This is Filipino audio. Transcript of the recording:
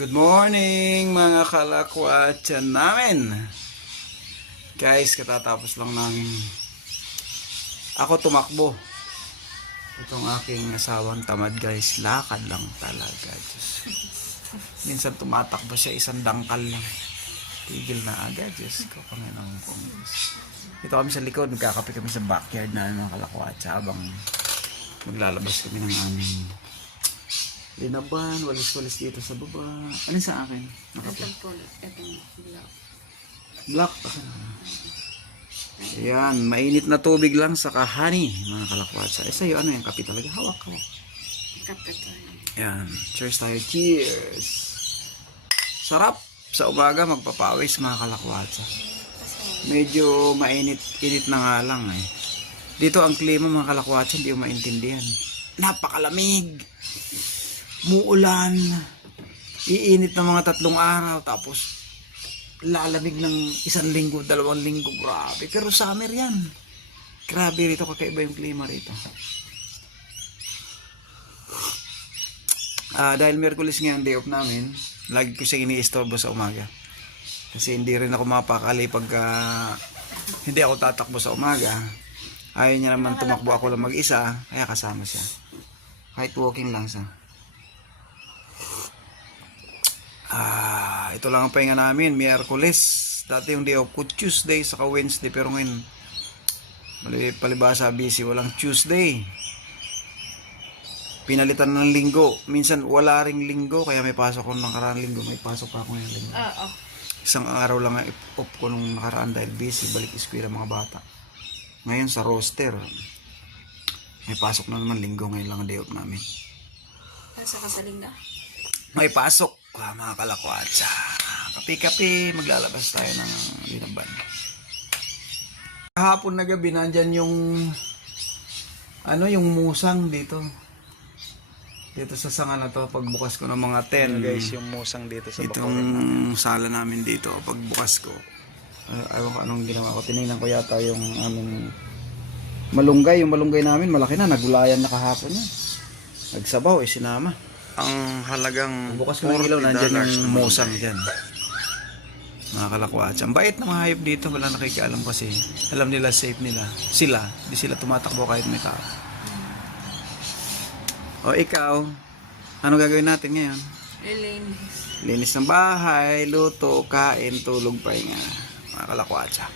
Good morning mga kalakwatsa namin. Guys, katatapos lang namin ako tumakbo. Itong aking asawang tamad guys, lakad lang talaga. Diyos. Minsan tumatakbo siya, isang dangkal lang. Tigil na agad. Diyos ko, Panginoon ko. Ito kami sa likod, nagkakape kami sa backyard na mga kalakwatsa habang maglalabas kami ng aming linaban, walis-walis dito sa baba. Ano sa akin? Itong black. Black. Ayan, mainit na tubig lang sa kahani, mga kalakwatsa. Eh sa'yo, ano yung kape talaga? Hawak. Kape to. Ayan, cheers tayo. Cheers! Sarap sa umaga magpapawis, mga kalakwatsa. Medyo mainit-init na nga lang eh. Dito ang klima, mga kalakwatsa, hindi mo maintindihan. Napakalamig! Muulan, iinit ng mga 3 araw, tapos lalamig ng 1 linggo, 2 linggo, grabe. Pero summer yan. Grabe rito, kakaiba yung klima rito. Dahil Miyerkules ngayon, day off namin, lagi ko siya iniistorbo sa umaga. Kasi hindi rin ako mapakali pag hindi ako tatakbo sa umaga. Ayaw niya naman tumakbo ako lang mag-isa, kaya kasama siya. Kahit walking lang siya. Ito lang ang pahinga namin, Miyerkules. Dati yung day off ko, Tuesday saka Wednesday. Pero ngayon, palibasa busy, walang Tuesday. Pinalitan ng linggo. Minsan wala ring linggo, kaya may pasok ko nung nakaraang linggo. May pasok pa ako ngayong linggo. Isang araw lang ang off ko nung nakaraan dahil busy, balik eskwela mga bata. Ngayon sa roster, may pasok na naman linggo, ngayon lang ang day off namin. Sa kasaling na? May pasok. Mga kalakwatsa, kape-kape, maglalabas tayo ng linaban. Kahapon na gabi nandyan yung yung musang dito sa sanga na to. Pagbukas ko ng mga 10 guys, yung musang dito sa itong sala namin dito, pagbukas ko ayaw ko anong ginawa ko, tinignan ko yata yung aming malunggay. Yung malunggay namin malaki na, nagulayan na kahapon na, nagsabaw sinama. Ang halagang bukas ko ng ilaw, nandyan yung musang dyan, mga kalakwatsa. Ang bait na mga hayop dito, wala nakikialam kasi alam nila safe nila sila, di sila tumatakbo kahit may tao. O ikaw, ano gagawin natin ngayon? Linis. Linis ng bahay, luto, kain, tulog, pahinga, mga kalakwatsa.